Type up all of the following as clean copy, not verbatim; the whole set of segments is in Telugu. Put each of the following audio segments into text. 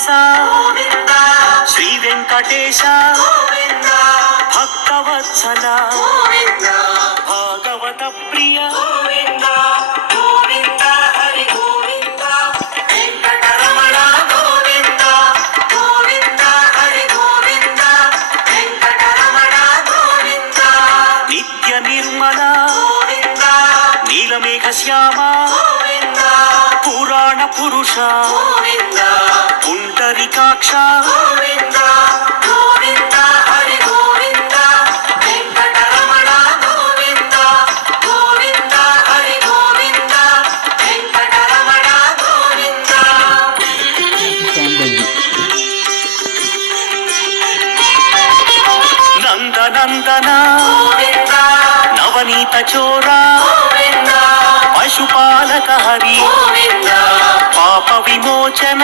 శ్రీనివాస శ్రీ వెంకటేశ భక్తవత్సల భాగవత ప్రియ నిత్య నిర్మల నీలమేఘ శ్యామ పురాణ పురుష పుండరీకాక్ష నందనందన నవనీత చోరా పశుపాలక హరి పాప విమోచన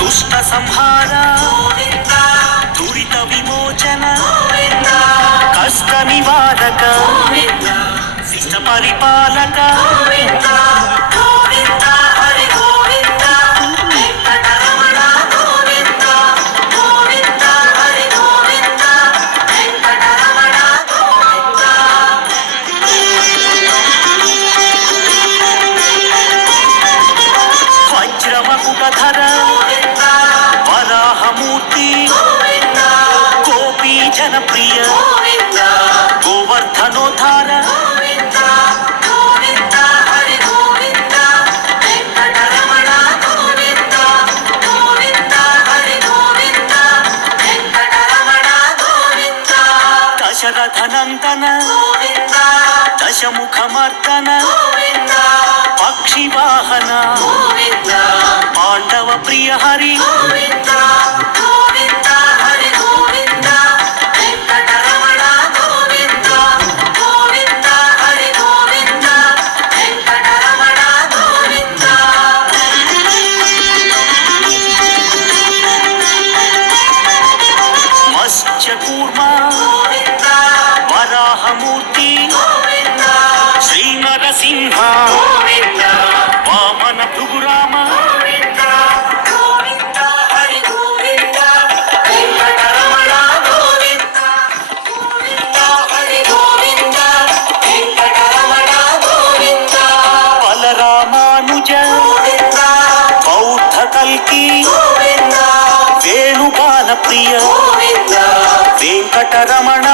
దుష్ట సంహార దురిత విమోచన కష్ట నివారక శిష్ట పరిపాలక వజ్రమకుటధర వరాహమూర్తి గోపీ జనప్రియ గోవర్ధనోద్ధార దశరథనందన దశముఖమర్దన పక్షివాహన పాండవ ప్రియ హరి మత్స్యకూర్మ వరాహమూర్తి శ్రీ నరసింహ వామన భృగురామ బలరామానుజ బౌద్ధ కల్కి వేణుగాన ప్రియ వెంకటరమణ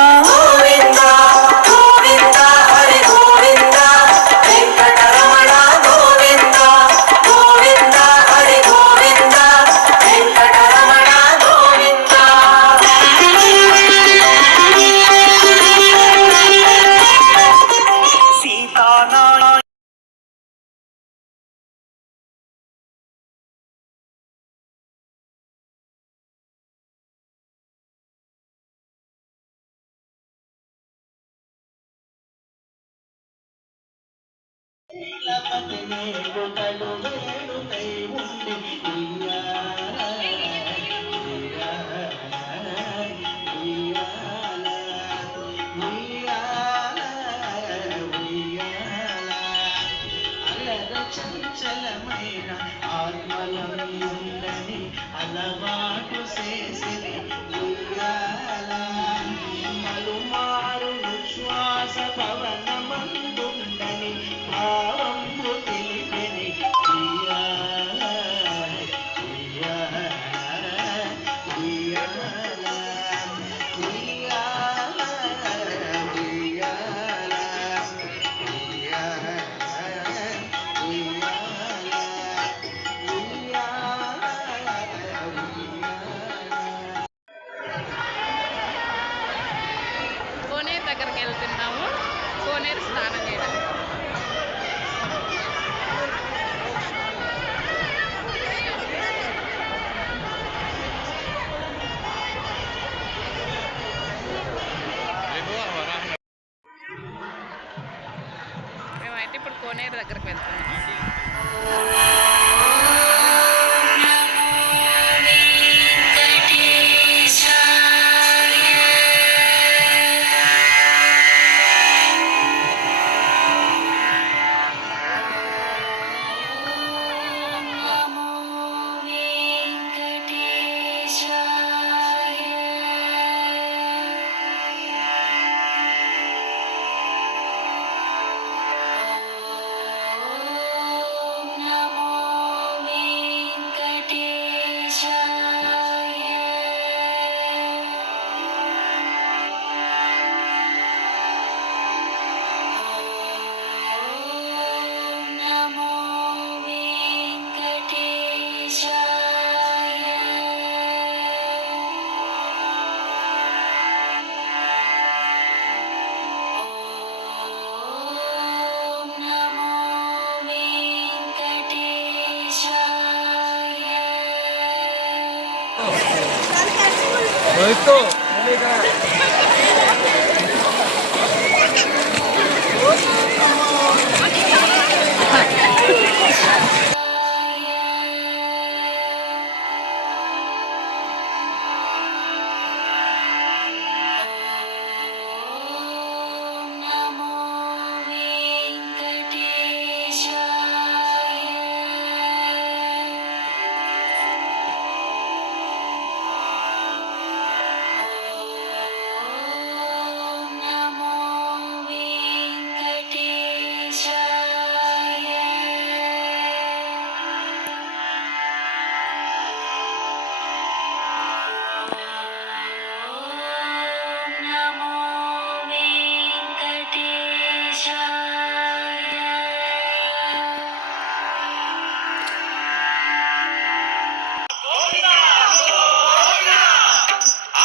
చంచలమైన ఆత్మలందని అలవాటు చేసిరి మలుమారు విశ్వాస భవనమందుండని భావంబు తెలిపెని దగ్గరికి వెళ్తున్నాము కోనేరు స్నానం చేయడానికి. మేమైతే ఇప్పుడు కోనేరు దగ్గరికి వెళ్తున్నాం.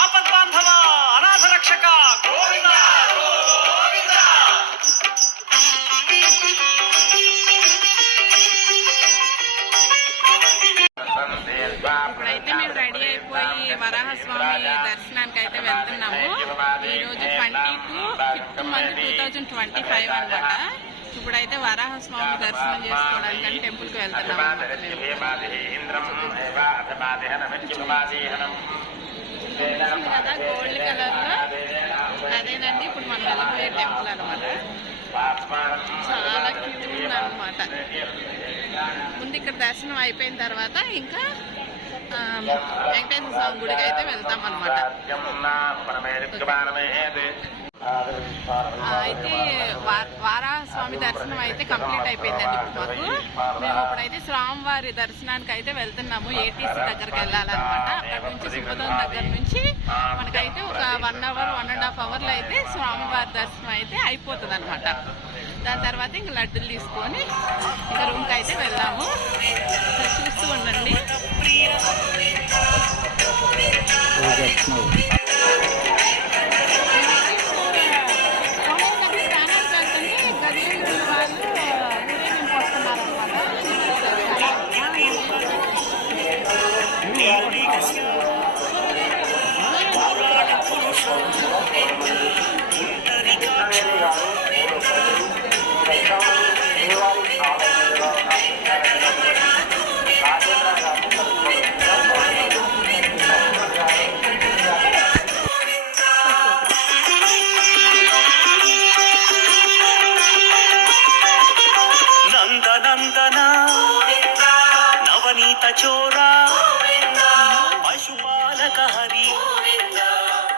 ఆపద్బాంధవ అనాథ రక్షక గోవింద గోవింద. ఇప్పుడైతే మేము రెడీ అయిపోయి వరాహస్వామి దర్శనానికి అయితే వెళ్తున్నాము. ఈరోజు 5th మంత్ 2025 అనమాట. ఇప్పుడైతే వరాహస్వామి దర్శనం చేసుకోవడానికి టెంపుల్కి వెళ్తున్నాము. కదా గోల్డ్ కలర్లో అదేనండి ఇప్పుడు మనం వెళ్ళిపోయే టెంపుల్ అనమాట. చాలా క్యూట్ ఉందన్నమాట. ముందు ఇక్కడ దర్శనం అయిపోయిన తర్వాత ఇంకా వెంకటేశ్వర స్వామి గుడికి అయితే వెళ్తాం అనమాట. అయితే వారాస్వామి దర్శనం అయితే కంప్లీట్ అయిపోయిందండి. ఇప్పుడు మేము ఇప్పుడైతే స్వామివారి దర్శనానికి అయితే వెళ్తున్నాము. ఏటీసీ దగ్గరికి వెళ్ళాలన్నమాట. అక్కడ నుంచి శుభదం దగ్గర నుంచి మనకైతే ఒక 1 hour 1.5 hours అయితే స్వామివారి దర్శనం అయితే అయిపోతుంది అనమాట. దాని తర్వాత ఇంక లడ్డులు తీసుకొని ఇంకా రూమ్కి అయితే వెళ్ళాము. చూస్తూ ఉండండి. నందనందన నవనీత చోరా పశుపాలక హరి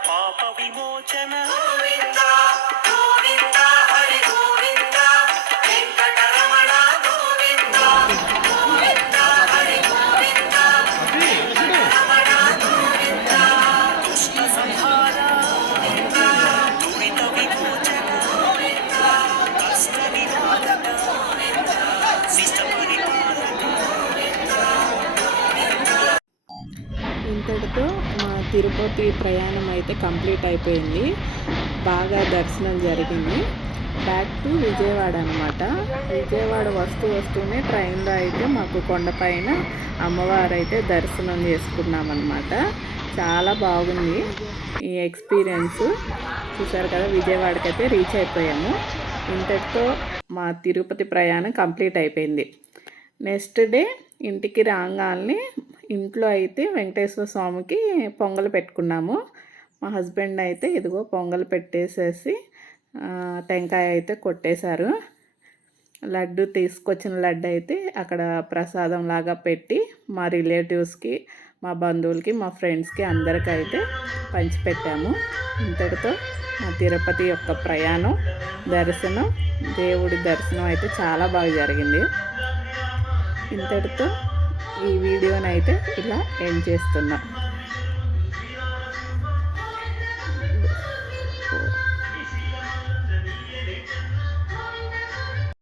పాప విమోచన ఇంతటితో మా తిరుపతి ప్రయాణం అయితే కంప్లీట్ అయిపోయింది. బాగా దర్శనం జరిగింది. బ్యాక్ టు విజయవాడ అనమాట. విజయవాడ వస్తూనే ట్రైన్లో అయితే మాకు కొండపైన అమ్మవారు అయితే దర్శనం చేసుకున్నామన్నమాట. చాలా బాగుంది ఈ ఎక్స్పీరియన్స్. చూసారు కదా, విజయవాడకి అయితే రీచ్ అయిపోయాము. ఇంతటితో మా తిరుపతి ప్రయాణం కంప్లీట్ అయిపోయింది. నెక్స్ట్ డే ఇంటికి రాగానే ఇంట్లో అయితే వెంకటేశ్వర స్వామికి పొంగల్ పెట్టుకున్నాము. మా హస్బెండ్ అయితే ఇదిగో పొంగల్ పెట్టేసేసి టెంకాయ అయితే కొట్టేశారు. లడ్డు తీసుకొచ్చిన లడ్డు అయితే అక్కడ ప్రసాదం లాగా పెట్టి మా రిలేటివ్స్కి, మా బంధువులకి, మా ఫ్రెండ్స్కి అందరికీ అయితే పంచిపెట్టాము. ఇంతటితో మా తిరుపతి యొక్క ప్రయాణం, దర్శనం, దేవుడి దర్శనం అయితే చాలా బాగా జరిగింది. ఇంతటితో ఈ వీడియోని అయితే ఇలా ఎండ్ చేస్తున్నాం.